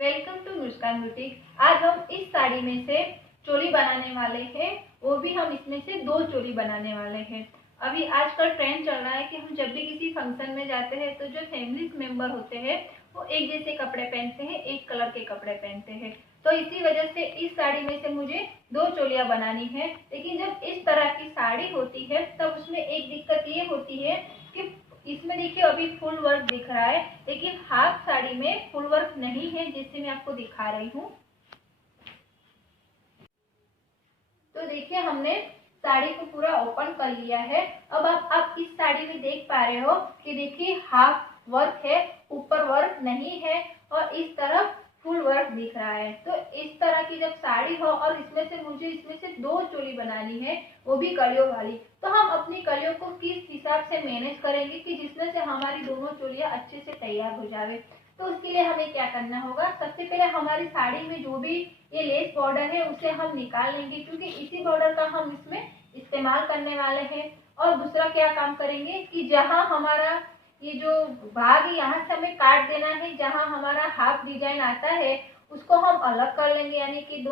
Welcome to Muskan boutique. आज हम इस साड़ी में से चोली बनाने वाले हैं, वो भी हम इसमें से 2 चोली बनाने वाले हैं। अभी आजकल ट्रेंड चल रहा है कि हम जब भी किसी फंक्शन में जाते हैं तो जो फैमिली मेंबर होते हैं वो एक जैसे कपड़े पहनते हैं, एक कलर के कपड़े पहनते हैं। तो इसी वजह से इस साड़ी में से मुझे 2 चोलियां बनानी है। लेकिन जब इस तरह की साड़ी होती है तब उसमें एक दिक्कत ये होती है कि इसमें देखिए अभी फुल वर्क दिख रहा है, लेकिन हाफ साड़ी में फुल वर्क नहीं है, जैसे मैं आपको दिखा रही हूँ। तो देखिए हमने साड़ी को पूरा ओपन कर लिया है। अब आप इस साड़ी में देख पा रहे हो कि देखिए हाफ वर्क है, ऊपर वर्क नहीं है और इस तरफ फुल वर्क दिख रहा है। तो इस तरह की जब साड़ी हो और मुझे इसमें से 2 चोली बनानी है, वो भी कलियों वाली, तो हम अपनी कलियों को किस हिसाब से मैनेज करेंगे कि जिसमें से हमारी दोनों चोलियां अच्छे से तैयार हो जावे। तो उसके लिए हमें क्या करना होगा, सबसे पहले हमारी साड़ी में जो भी ये लेस बॉर्डर है उसे हम निकाल लेंगे, क्योंकि इसी बॉर्डर का हम इसमें इस्तेमाल करने वाले हैं। और दूसरा क्या काम करेंगे कि जहां हमारा ये जो भाग है यहाँ से हमें काट देना है, जहां हमारा हाफ डिजाइन आता है उसको हम अलग कर लेंगे, यानी कि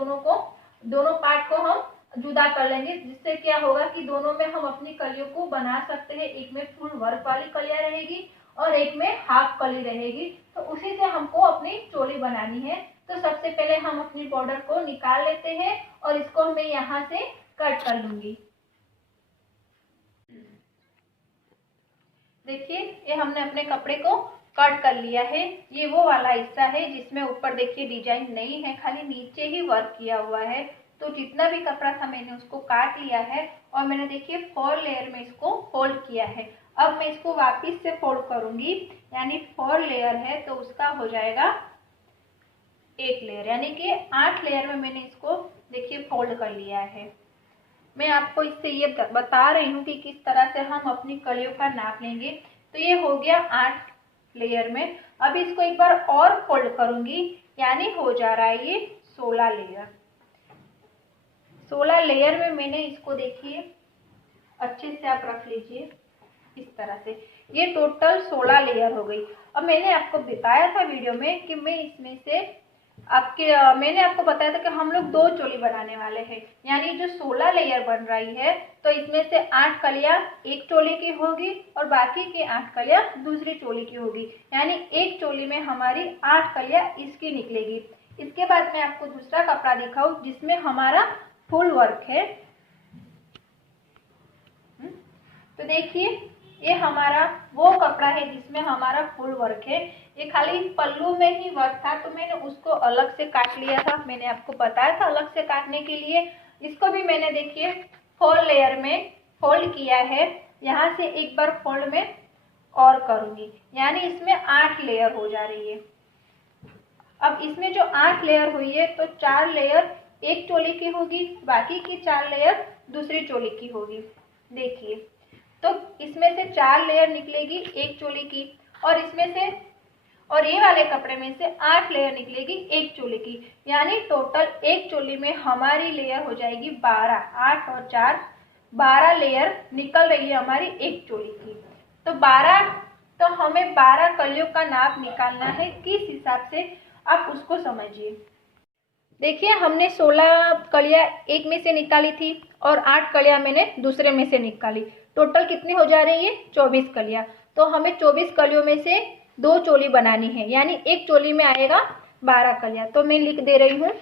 दोनों पार्ट को हम जुदा कर लेंगे, जिससे क्या होगा कि दोनों में हम अपनी कलियों को बना सकते हैं। एक में फुल वर्क वाली कलियां रहेगी और एक में हाफ कली रहेगी। तो उसी से हमको अपनी चोली बनानी है। तो सबसे पहले हम अपनी बॉर्डर को निकाल लेते हैं और इसको मैं यहाँ से कट कर लूंगी। देखिए ये हमने अपने कपड़े को कट कर लिया है। ये वो वाला हिस्सा है जिसमें ऊपर देखिए डिजाइन नहीं है, खाली नीचे ही वर्क किया हुआ है। तो जितना भी कपड़ा था मैंने उसको काट लिया है और मैंने देखिए 4 लेयर में इसको फोल्ड किया है। अब मैं इसको वापस से फोल्ड करूंगी, यानी 4 लेयर है तो उसका हो जाएगा 8 लेयर, यानी कि 8 लेयर में मैंने इसको देखिए फोल्ड कर लिया है। मैं आपको इससे ये बता रही हूँ कि किस तरह से हम अपनी कलियों का नाप लेंगे। तो ये हो गया 8 लेयर में। अब इसको एक बार और फोल्ड करूंगी, यानी हो जा रहा है ये 16 लेयर। 16 लेयर में मैंने इसको देखिए अच्छे से आप रख लीजिए इस तरह से, ये टोटल 16 लेयर हो गई। अब मैंने आपको बताया था वीडियो में कि मैं इसमें से मैंने आपको बताया था कि हम लोग 2 चोली बनाने वाले हैं, यानी जो 16 लेयर बन रही है तो इसमें से 8 कलियां एक चोली की होगी और बाकी की 8 कलियां दूसरी चोली की होगी, यानी एक चोली में हमारी 8 कलियां इसकी निकलेगी। इसके बाद मैं आपको दूसरा कपड़ा दिखाऊं जिसमें हमारा फुल वर्क है। तो देखिए ये हमारा वो कपड़ा है जिसमें हमारा फुल वर्क है। ये खाली पल्लू में ही वर्क था तो मैंने उसको अलग से काट लिया था, मैंने आपको बताया था अलग से काटने के लिए। इसको भी मैंने देखिए 4 लेयर में फोल्ड किया है। यहाँ से एक बार फोल्ड में और करूंगी, यानी इसमें 8 लेयर हो जा रही है। अब इसमें जो 8 लेयर हुई है तो 4 लेयर एक चोली की होगी, बाकी की 4 लेयर दूसरी चोली की होगी। देखिए तो इसमें से 4 लेयर निकलेगी एक चोली की और ये वाले कपड़े में से 8 लेयर निकलेगी एक चोली की, यानी टोटल एक चोली में हमारी लेयर हो जाएगी 12। 8 और 4 12 लेयर निकल रही है हमारी एक चोली की। तो हमें 12 कलियों का नाप निकालना है, किस हिसाब से आप उसको समझिए। देखिए हमने 16 कलियां एक में से निकाली थी और 8 कलियां मैंने दूसरे में से निकाली। टोटल कितनी हो जा रही है 24 कलियां। तो हमें 24 कलियों में से 2 चोली बनानी है, यानी एक चोली में आएगा 12 कलियां। तो मैं लिख दे रही हूँ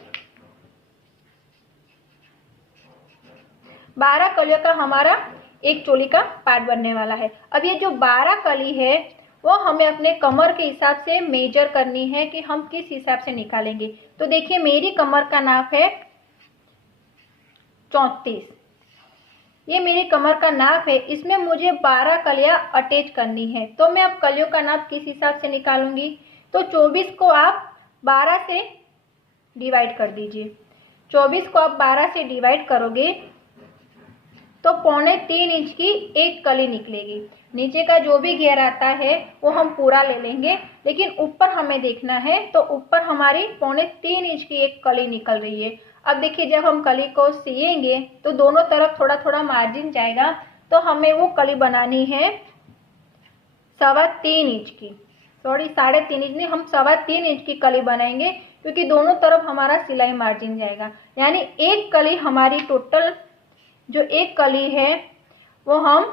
12 कलियों का हमारा एक चोली का पार्ट बनने वाला है। अब ये जो 12 कली है वो हमें अपने कमर के हिसाब से मेजर करनी है कि हम किस हिसाब से निकालेंगे। तो देखिए मेरी कमर का नाप है 34, ये मेरी कमर का नाप है। इसमें मुझे 12 कलियां अटैच करनी है। तो मैं अब कलियों का नाप किस हिसाब से निकालूंगी, तो 24 को आप 12 से डिवाइड कर दीजिए। 24 को आप 12 से डिवाइड करोगे तो 3.25 इंच की एक कली निकलेगी। नीचे का जो भी घेर आता है वो हम पूरा ले लेंगे, लेकिन ऊपर हमें देखना है। तो ऊपर हमारी 3.25 इंच की एक कली निकल रही है। अब देखिए जब हम कली को सिएंगे तो दोनों तरफ थोड़ा थोड़ा मार्जिन जाएगा, तो हमें वो कली बनानी है 3.25 इंच की। सॉरी 3.5 इंच नहीं, हम 3.25 इंच की कली बनाएंगे, क्योंकि दोनों तरफ हमारा सिलाई मार्जिन जाएगा। यानी एक कली हमारी टोटल जो एक कली है वो हम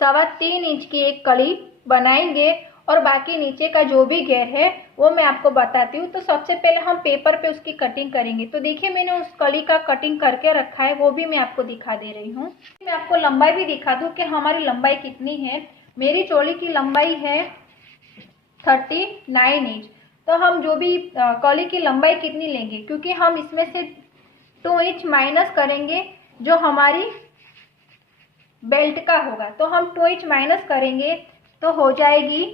3.25 इंच की एक कली बनाएंगे, और बाकी नीचे का जो भी घेर है वो मैं आपको बताती हूँ। तो सबसे पहले हम पेपर पे उसकी कटिंग करेंगे। तो देखिए मैंने उस कली का कटिंग करके रखा है, वो भी मैं आपको दिखा दे रही हूँ। मैं आपको लंबाई भी दिखा दूँ कि हमारी लंबाई कितनी है। मेरी चोली की लंबाई है 39 इंच। तो हम जो भी कली की लंबाई कितनी लेंगे, क्योंकि हम इसमें से 2 इंच माइनस करेंगे जो हमारी बेल्ट का होगा, तो हम 2 इंच माइनस करेंगे तो हो जाएगी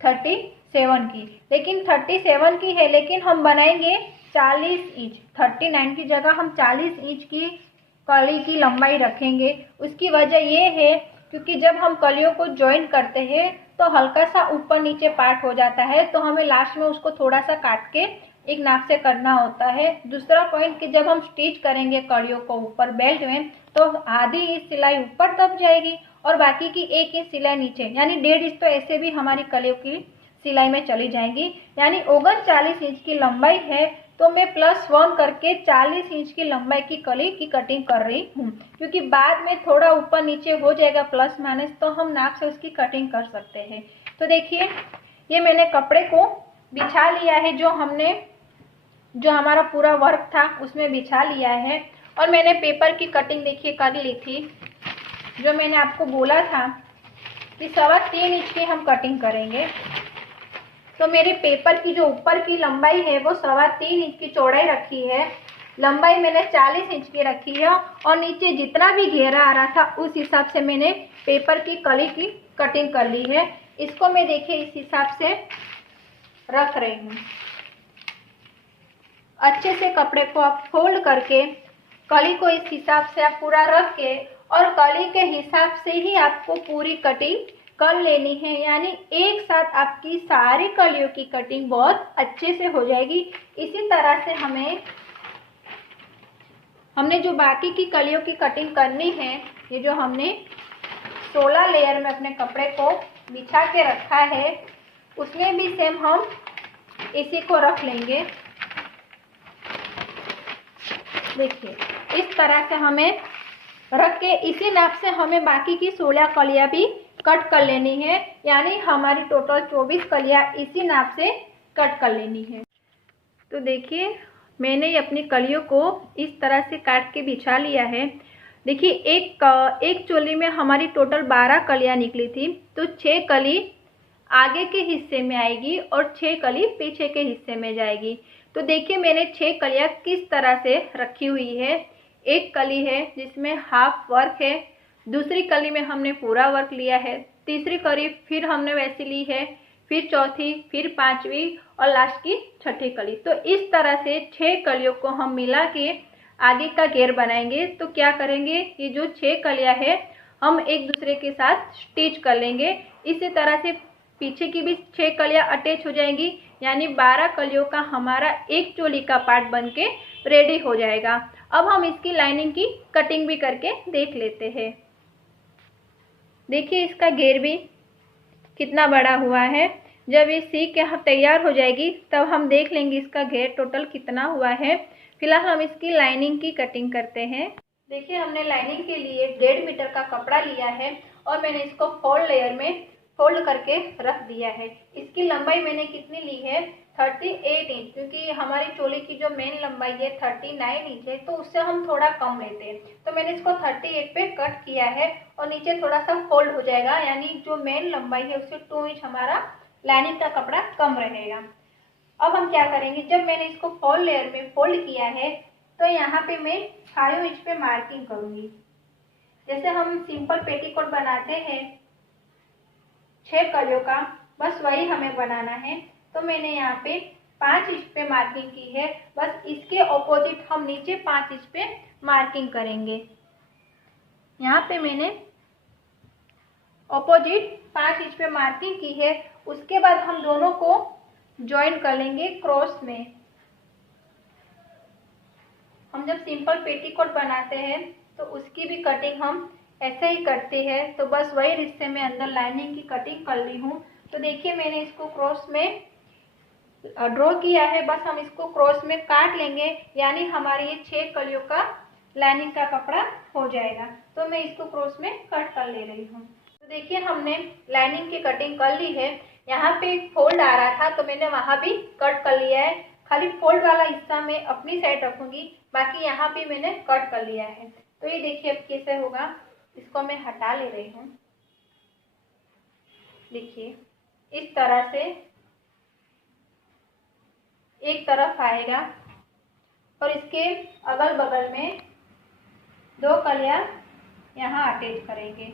37 की। लेकिन 37 की है, लेकिन हम बनाएंगे 40 इंच। 39 की जगह हम 40 इंच की कली की लंबाई रखेंगे। उसकी वजह ये है क्योंकि जब हम कलियों को ज्वाइन करते हैं तो हल्का सा ऊपर नीचे पार्ट हो जाता है, तो हमें लास्ट में उसको थोड़ा सा काट के एक नाप से करना होता है। दूसरा पॉइंट कि जब हम स्टिच करेंगे कलियों को ऊपर बेल्ट में, तो आधी इंच सिलाई ऊपर दब जाएगी और बाकी की 1 इंच सिलाई नीचे, यानी 1.5 इंच तो ऐसे भी हमारी कलियों की सिलाई में चली जाएंगी। यानी 39 इंच की लंबाई है, तो मैं +1 करके 40 इंच की लंबाई की कली की कटिंग कर रही हूँ, क्योंकि बाद में थोड़ा ऊपर नीचे हो जाएगा प्लस माइनस, तो हम नाप से उसकी कटिंग कर सकते हैं। तो देखिए ये मैंने कपड़े को बिछा लिया है, जो हमारा पूरा वर्क था उसमें बिछा लिया है, और मैंने पेपर की कटिंग देखिए कर ली थी। जो मैंने आपको बोला था कि 3.25 इंच की हम कटिंग करेंगे, तो मेरे पेपर की जो ऊपर की लंबाई है वो 3.25 इंच की चौड़ाई रखी है, लंबाई मैंने 40 इंच की रखी है, और नीचे जितना भी घेरा आ रहा था उस हिसाब से मैंने पेपर की कली की कटिंग कर ली है। इसको मैं देखिए इस हिसाब से रख रही हूँ। अच्छे से कपड़े को आप फोल्ड करके कली को इस हिसाब से आप पूरा रख के, और कली के हिसाब से ही आपको पूरी कटिंग कर लेनी है। यानी एक साथ आपकी सारी कलियों की कटिंग बहुत अच्छे से हो जाएगी। इसी तरह से हमने जो बाकी की कलियों की कटिंग करनी है, ये जो हमने 16 लेयर में अपने कपड़े को बिछा के रखा है, उसमें भी सेम हम इसी को रख लेंगे। देखिए इस तरह से हमें रख के इसी नाप से हमें बाकी की 16 कलियां भी कट कर लेनी है। यानी हमारी टोटल 24 कलियां इसी नाप से कट कर लेनी है। तो देखिए मैंने अपनी कलियों को इस तरह से काट के बिछा लिया है। देखिए एक चोली में हमारी टोटल 12 कलियां निकली थी, तो 6 कली आगे के हिस्से में आएगी और 6 कली पीछे के हिस्से में जाएगी। तो देखिए मैंने 6 कलियां किस तरह से रखी हुई है। एक कली है जिसमें हाफ वर्क है, दूसरी कली में हमने पूरा वर्क लिया है, तीसरी कली फिर हमने वैसी ली है, फिर चौथी, फिर पांचवी और लास्ट की छठी कली। तो इस तरह से 6 कलियों को हम मिला के आगे का घेर बनाएंगे। तो क्या करेंगे, ये जो 6 कलियां है हम एक दूसरे के साथ स्टिच कर लेंगे। इसी तरह से पीछे की भी 6 कलियां अटैच हो जाएंगी, यानी 12 कलियों का हमारा एक चोली का पार्ट बनके रेडी हो जाएगा। अब हम इसकी लाइनिंग की कटिंग भी करके देख लेते हैं। देखिए इसका घेर भी कितना बड़ा हुआ है। जब ये सी के तैयार हो जाएगी तब हम देख लेंगे इसका घेर टोटल कितना हुआ है। फिलहाल हम इसकी लाइनिंग की कटिंग करते हैं। देखिए हमने लाइनिंग के लिए 1.5 मीटर का कपड़ा लिया है और मैंने इसको 4 लेयर में फोल्ड करके रख दिया है। इसकी लंबाई मैंने कितनी ली है, 38 इंच, क्योंकि हमारी चोली की जो मेन लंबाई है 39 इंच है, तो उससे हम थोड़ा कम लेते हैं। तो मैंने इसको 38 पे कट किया है और नीचे थोड़ा सा फोल्ड हो जाएगा, यानी जो मेन लंबाई है उससे 2 इंच हमारा लाइनिंग का कपड़ा कम रहेगा। अब हम क्या करेंगे, जब मैंने इसको 4 लेयर में फोल्ड किया है तो यहाँ पे मैं 5 इंच पे मार्किंग करूंगी। जैसे हम सिंपल पेटीकोट बनाते हैं 6 कलियों का, बस वही हमें बनाना है। तो मैंने यहाँ पे 5 इंच पे मार्किंग की है। बस इसके ऑपोजिट हम नीचे 5 इंच पे मार्किंग करेंगे। यहाँ पे मैंने ऑपोजिट 5 इंच पे मार्किंग की है। उसके बाद हम दोनों को ज्वाइन कर लेंगे क्रॉस में। हम जब सिंपल पेटीकोट बनाते हैं तो उसकी भी कटिंग हम ऐसे ही करते हैं। तो बस वही रिश्ते में अंदर लाइनिंग की कटिंग कर ली हूँ। तो देखिए मैंने इसको क्रॉस में ड्रॉ किया है। बस हम इसको क्रॉस में काट लेंगे, यानी हमारे ये 6 कलियों का लाइनिंग का कपड़ा हो जाएगा। तो मैं इसको क्रॉस में कट कर ले रही हूँ। तो देखिए हमने लाइनिंग की कटिंग कर ली है। यहाँ पे फोल्ड आ रहा था तो मैंने वहाँ भी कट कर लिया है। खाली फोल्ड वाला हिस्सा मैं अपनी साइड रखूंगी, बाकी यहाँ पे मैंने कट कर लिया है। तो ये देखिए अब कैसे होगा, इसको मैं हटा ले रही हूँ। देखिए इस तरह से एक तरफ आएगा और इसके अगल बगल में 2 कलियां यहाँ अटैच करेंगे।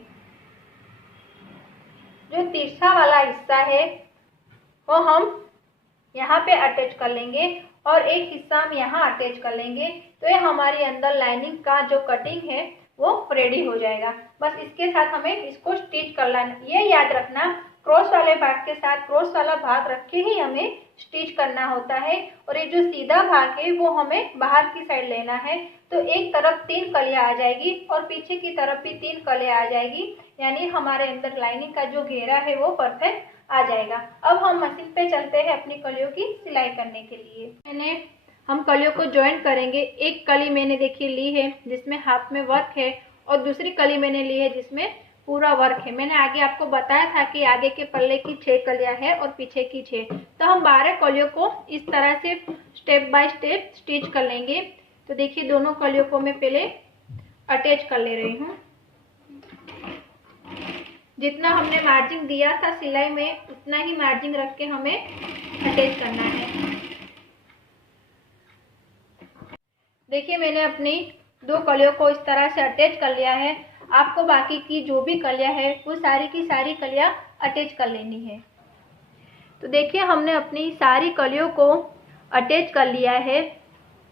जो तिरछा वाला हिस्सा है वो हम यहाँ पे अटैच कर लेंगे और एक हिस्सा हम यहाँ अटैच कर लेंगे। तो ये हमारी अंदर लाइनिंग का जो कटिंग है वो रेडी हो जाएगा। बस इसके साथ हमें इसको स्टिच कर लेना। ये याद रखना, क्रॉस वाले भाग के साथ क्रॉस वाला भाग रख के ही हमें स्टिच करना होता है और ये जो सीधा भाग है वो हमें बाहर की साइड लेना है। तो एक तरफ 3 कलियां आ जाएगी और पीछे की तरफ भी 3 कलियां आ जाएगी, यानी हमारे अंदर लाइनिंग का जो घेरा है वो परफेक्ट आ जाएगा। अब हम मशीन पे चलते हैं अपनी कलियों की सिलाई करने के लिए। हम कलियों को ज्वाइन करेंगे। एक कली मैंने देखिए ली है जिसमें हाथ में वर्क है और दूसरी कली मैंने ली है जिसमें पूरा वर्क है। मैंने आगे आपको बताया था कि आगे के पल्ले की 6 कलियां है और पीछे की 6। तो हम 12 कलियों को इस तरह से स्टेप बाय स्टेप स्टिच कर लेंगे। तो देखिए दोनों कलियों को मैं पहले अटैच कर ले रही हूँ। जितना हमने मार्जिन दिया था सिलाई में उतना ही मार्जिन रख के हमें अटैच करना है। देखिए मैंने अपनी 2 कलियों को इस तरह से अटैच कर लिया है। आपको बाकी की जो भी कलियां है वो सारी की सारी कलियां अटैच कर लेनी है। तो देखिए हमने अपनी सारी कलियों को अटैच कर लिया है।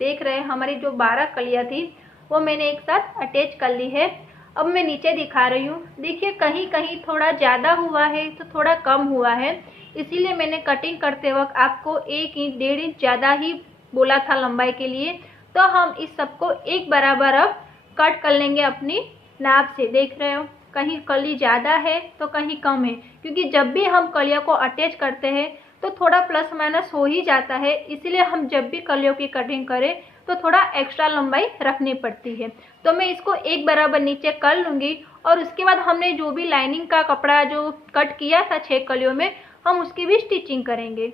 देख रहे हैं हमारी जो 12 कलियां थी वो मैंने एक साथ अटैच कर ली है। अब मैं नीचे दिखा रही हूँ। देखिए कहीं कहीं थोड़ा ज़्यादा हुआ है तो थोड़ा कम हुआ है, इसीलिए मैंने कटिंग करते वक्त आपको 1 इंच 1.5 इंच ज़्यादा ही बोला था लंबाई के लिए। तो हम इस सबको एक बराबर अब कट कर लेंगे अपनी नाप से। देख रहे हो कहीं कली ज़्यादा है तो कहीं कम है, क्योंकि जब भी हम कलियों को अटैच करते हैं तो थोड़ा प्लस माइनस हो ही जाता है। इसलिए हम जब भी कलियों की कटिंग करें तो थोड़ा एक्स्ट्रा लंबाई रखनी पड़ती है। तो मैं इसको एक बराबर नीचे कर लूँगी और उसके बाद हमने जो भी लाइनिंग का कपड़ा जो कट किया था 6 कलियों में, हम उसकी भी स्टिचिंग करेंगे।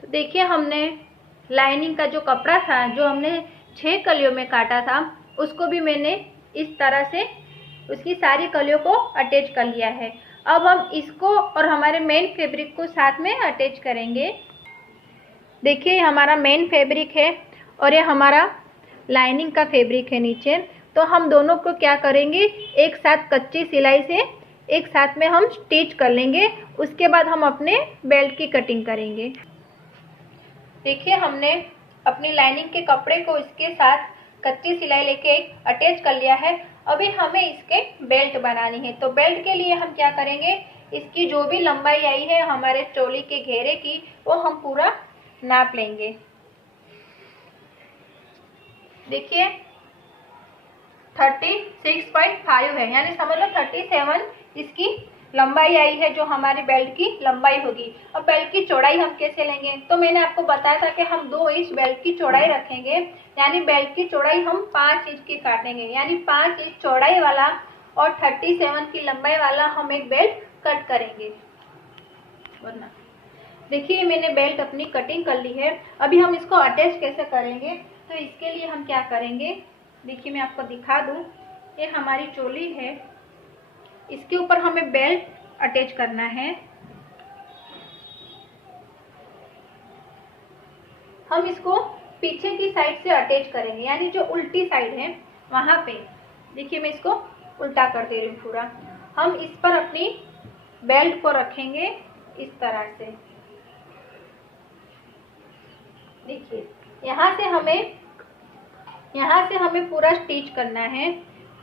तो देखिए हमने लाइनिंग का जो कपड़ा था जो हमने 6 कलियों में काटा था उसको भी मैंने इस तरह से उसकी सारी कलियों को अटैच कर लिया है। अब हम इसको और हमारे मेन फैब्रिक को साथ में अटैच करेंगे। देखिए हमारा मेन फैब्रिक है और ये हमारा लाइनिंग का फैब्रिक है नीचे। तो हम दोनों को क्या करेंगे, एक साथ कच्ची सिलाई से एक साथ में हम स्टिच कर लेंगे। उसके बाद हम अपने बेल्ट की कटिंग करेंगे। देखिए हमने अपनी लाइनिंग के कपड़े को इसके साथ कच्ची सिलाई लेके अटैच कर लिया है। अभी हमें इसके बेल्ट बनानी है। तो बेल्ट के लिए हम क्या करेंगे, इसकी जो भी लंबाई आई है हमारे चोली के घेरे की वो हम पूरा नाप लेंगे। देखिए 36.5 है, यानी समझ लो 37 इसकी लंबाई आई है जो हमारी बेल्ट की लंबाई होगी। अब बेल्ट की चौड़ाई हम कैसे लेंगे, तो मैंने आपको बताया था कि हम 2 इंच बेल्ट की चौड़ाई रखेंगे, यानी बेल्ट की चौड़ाई हम 5 इंच की काटेंगे, यानी 5 इंच चौड़ाई वाला और 37 की लंबाई वाला हम एक बेल्ट कट करेंगे। वरना देखिए मैंने बेल्ट अपनी कटिंग कर ली है। अभी हम इसको अटैच कैसे करेंगे, तो इसके लिए हम क्या करेंगे, देखिए मैं आपको दिखा दूं। ये हमारी चोली है, इसके ऊपर हमें बेल्ट अटैच करना है। हम इसको पीछे की साइड से अटैच करेंगे, यानी जो उल्टी साइड है वहां पे। देखिए मैं इसको उल्टा कर दे रही हूँ पूरा। हम इस पर अपनी बेल्ट को रखेंगे इस तरह से। देखिए यहाँ से हमें पूरा स्टिच करना है।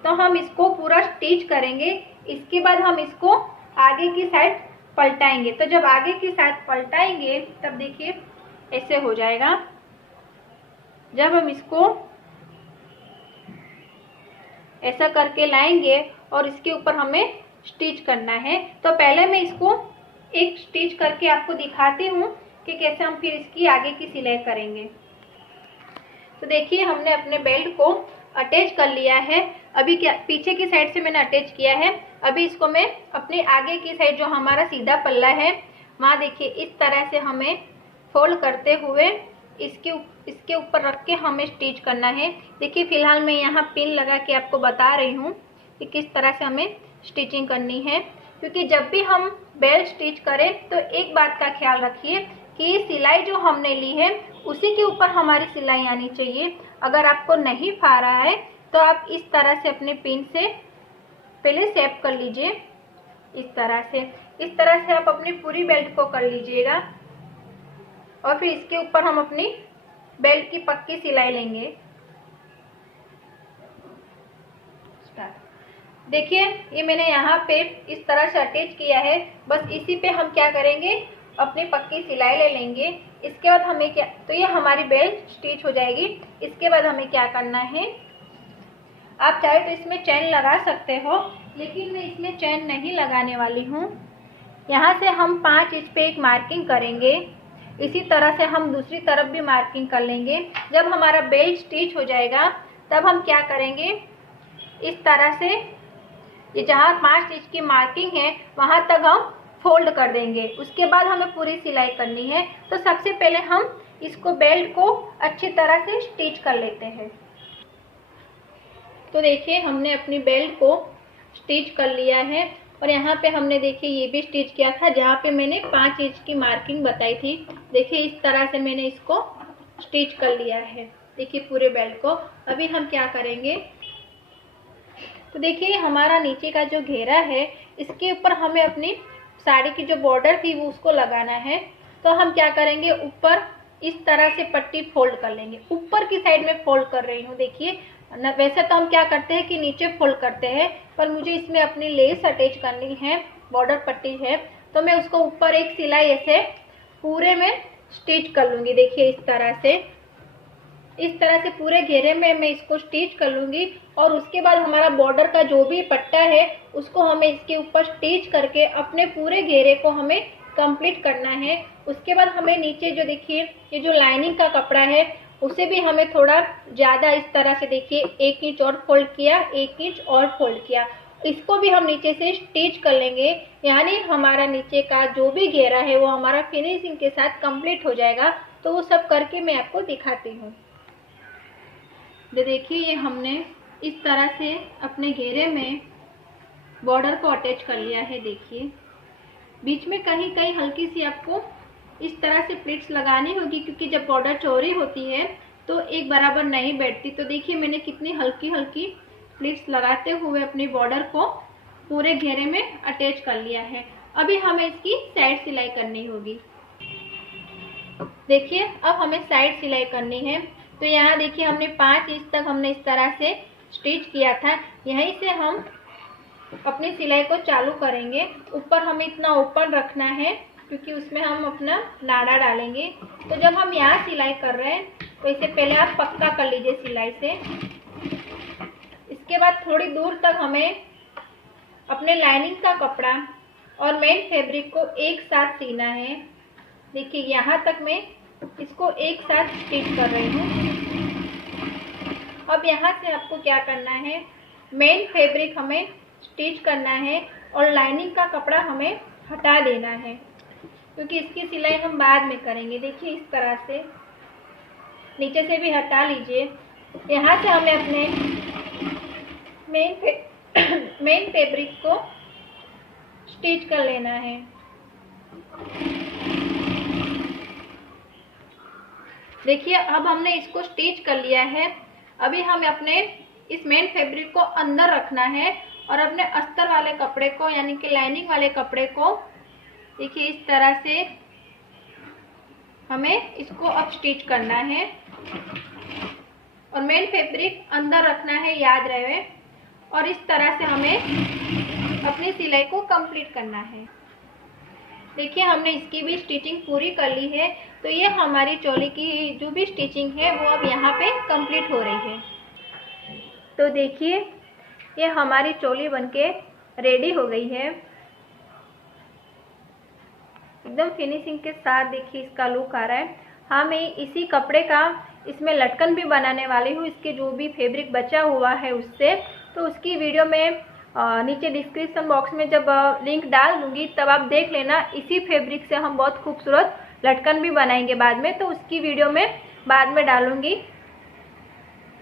तो हम इसको पूरा स्टिच करेंगे। इसके बाद हम इसको आगे की साइड पलटाएंगे। तो जब आगे की साइड पलटाएंगे तब देखिए ऐसे हो जाएगा। जब हम इसको ऐसा करके लाएंगे और इसके ऊपर हमें स्टिच करना है, तो पहले मैं इसको एक स्टिच करके आपको दिखाती हूँ कि कैसे हम फिर इसकी आगे की सिलाई करेंगे। तो देखिए हमने अपने बेल्ट को अटैच कर लिया है। अभी क्या पीछे की साइड से मैंने अटैच किया है। अभी इसको मैं अपने आगे की साइड जो हमारा सीधा पल्ला है वहाँ देखिए इस तरह से हमें फोल्ड करते हुए इसके ऊपर रख के हमें स्टिच करना है। देखिए फिलहाल मैं यहाँ पिन लगा के आपको बता रही हूँ कि किस तरह से हमें स्टिचिंग करनी है, क्योंकि जब भी हम बेल्ट स्टिच करें तो एक बात का ख्याल रखिए कि सिलाई जो हमने ली है उसी के ऊपर हमारी सिलाई आनी चाहिए। अगर आपको नहीं पा रहा है तो आप इस तरह से अपने पिन से पहले शेप कर लीजिए। इस तरह से आप अपनी पूरी बेल्ट को कर लीजिएगा और फिर इसके ऊपर हम अपनी बेल्ट की पक्की सिलाई लेंगे। देखिए ये मैंने यहाँ पे इस तरह से अटैच किया है। बस इसी पे हम क्या करेंगे, अपनी पक्की सिलाई ले लेंगे। इसके बाद हमें क्या, तो ये हमारी बेल्ट स्टिच हो जाएगी। इसके बाद हमें क्या करना है, आप चाहे तो इसमें चैन लगा सकते हो, लेकिन मैं इसमें चैन नहीं लगाने वाली हूँ। यहाँ से हम 5 इंच पे एक मार्किंग करेंगे। इसी तरह से हम दूसरी तरफ भी मार्किंग कर लेंगे। जब हमारा बेल्ट स्टिच हो जाएगा तब हम क्या करेंगे, इस तरह से ये जहाँ 5 इंच की मार्किंग है वहाँ तक हम फोल्ड कर देंगे। उसके बाद हमें पूरी सिलाई करनी है। तो सबसे पहले हम इसको बेल्ट को अच्छी तरह से स्टिच कर लेते हैं। तो देखिए हमने अपनी बेल्ट को स्टिच कर लिया है और यहाँ पे हमने देखिए ये भी स्टिच किया था जहाँ पे मैंने 5 इंच की मार्किंग बताई थी। देखिए इस तरह से मैंने इसको स्टिच कर लिया है, देखिए पूरे बेल्ट को। अभी हम क्या करेंगे, तो देखिए हमारा नीचे का जो घेरा है इसके ऊपर हमें अपनी साड़ी की जो बॉर्डर थी वो उसको लगाना है। तो हम क्या करेंगे, ऊपर इस तरह से पट्टी फोल्ड कर लेंगे। ऊपर की साइड में फोल्ड कर रही हूँ। देखिए वैसे तो हम क्या करते हैं कि नीचे फोल्ड करते हैं, पर मुझे इसमें अपनी लेस अटैच करनी है, बॉर्डर पट्टी है, तो मैं उसको ऊपर एक सिलाई ऐसे पूरे में स्टिच कर लूँगी। देखिए इस तरह से पूरे घेरे में मैं इसको स्टिच कर लूँगी और उसके बाद हमारा बॉर्डर का जो भी पट्टा है उसको हमें इसके ऊपर स्टिच करके अपने पूरे घेरे को हमें कंप्लीट करना है। उसके बाद हमें नीचे जो देखिए ये जो लाइनिंग का कपड़ा है उसे भी हमें थोड़ा ज़्यादा इस तरह से देखिए 1 इंच और फोल्ड किया, 1 इंच और फोल्ड किया, इसको भी हम नीचे से स्टिच कर लेंगे। यानी हमारा नीचे का जो भी घेरा है वो हमारा फिनिशिंग के साथ कंप्लीट हो जाएगा। तो वो सब करके मैं आपको दिखाती हूँ। देखिए ये हमने इस तरह से अपने घेरे में बॉर्डर को अटैच कर लिया है। देखिए बीच में कहीं कहीं हल्की सी आपको इस तरह से प्लीट्स लगानी होगी, क्योंकि जब बॉर्डर चौड़ी होती है तो एक बराबर नहीं बैठती। तो देखिए मैंने कितनी हल्की हल्की प्लीट्स लगाते हुए अपनी बॉर्डर को पूरे घेरे में अटैच कर लिया है। अभी हमें इसकी साइड सिलाई करनी होगी। देखिए अब हमें साइड सिलाई करनी है। तो यहाँ देखिए हमने 5 इंच तक हमने इस तरह से स्टिच किया था। यहीं से हम अपनी सिलाई को चालू करेंगे। ऊपर हमें इतना ओपन रखना है क्योंकि उसमें हम अपना नाड़ा डालेंगे। तो जब हम यहाँ सिलाई कर रहे हैं तो इसे पहले आप पक्का कर लीजिए सिलाई से। इसके बाद थोड़ी दूर तक हमें अपने लाइनिंग का कपड़ा और मेन फैब्रिक को एक साथ सीना है। देखिए यहाँ तक मैं इसको एक साथ स्टिच कर रही हूँ। अब यहाँ से आपको क्या करना है, मेन फैब्रिक हमें स्टिच करना है और लाइनिंग का कपड़ा हमें हटा देना है, क्योंकि इसकी सिलाई हम बाद में करेंगे। देखिए इस तरह से नीचे से भी हटा लीजिए। यहाँ से हमें अपने मेन फैब्रिक को स्टिच कर लेना है। देखिए अब हमने इसको स्टिच कर लिया है। अभी हमें अपने इस मेन फैब्रिक को अंदर रखना है और अपने अस्तर वाले कपड़े को यानी कि लाइनिंग वाले कपड़े को देखिए इस तरह से हमें इसको अब स्टिच करना है और मेन फैब्रिक अंदर रखना है, याद रहे। और इस तरह से हमें अपनी सिलाई को कंप्लीट करना है। देखिए हमने इसकी भी स्टिचिंग पूरी कर ली है। तो ये हमारी चोली की जो भी स्टिचिंग है वो अब यहाँ पे कंप्लीट हो रही है। तो देखिए ये हमारी चोली बनके रेडी हो गई है। एकदम फिनिशिंग के साथ देखिए इसका लुक आ रहा है। हाँ, मैं इसी कपड़े का इसमें लटकन भी बनाने वाली हूँ, इसके जो भी फैब्रिक बचा हुआ है उससे। तो उसकी वीडियो में नीचे डिस्क्रिप्शन बॉक्स में जब लिंक डाल दूंगी तब आप देख लेना। इसी फैब्रिक से हम बहुत खूबसूरत लटकन भी बनाएंगे बाद में, तो उसकी वीडियो में बाद में डालूंगी।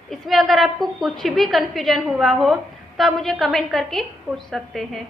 इसमें अगर आपको कुछ भी कन्फ्यूजन हुआ हो तो आप मुझे कमेंट करके पूछ सकते हैं।